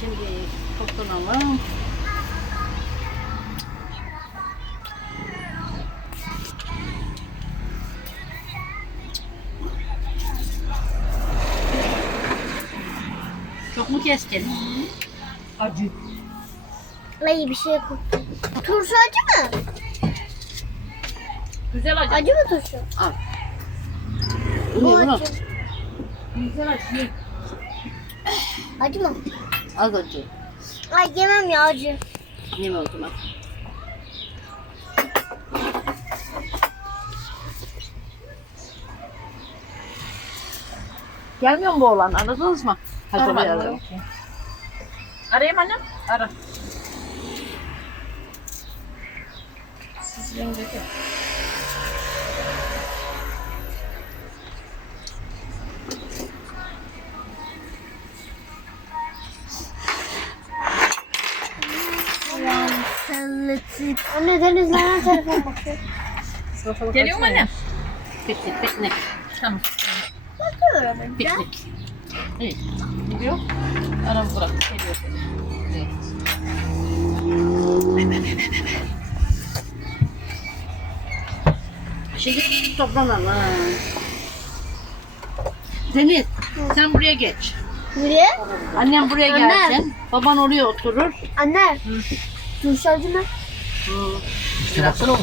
Tamam. Çok mu keskin? Acı. Ay bir şey koktu. Turşu acı mı? Güzel acı. Acı mı turşu? Al. Bu acı. Güzel acı. Acı mı? Az acı. Ay yemem ya acı. Yeme o zaman. Gelmiyor mu bu oğlan? Aradınız mı? Babaya arayalım. Arayayım annem. Ara. Siz yengeki. Anne denizlerden telefon bakıyor. Geliyor mu annem? Piknik, piknik, Tamam. Bakıyorum ben. piknik. İyi. Gidiyor. Aramı bırak. Geliyor seni. iyi. Şimdi toplanalım. ha. Deniz, sen buraya geç. Nereye? Annem buraya Anne. gelsin. Baban oraya oturur. Anne. Turşu acı mı? İşte baksana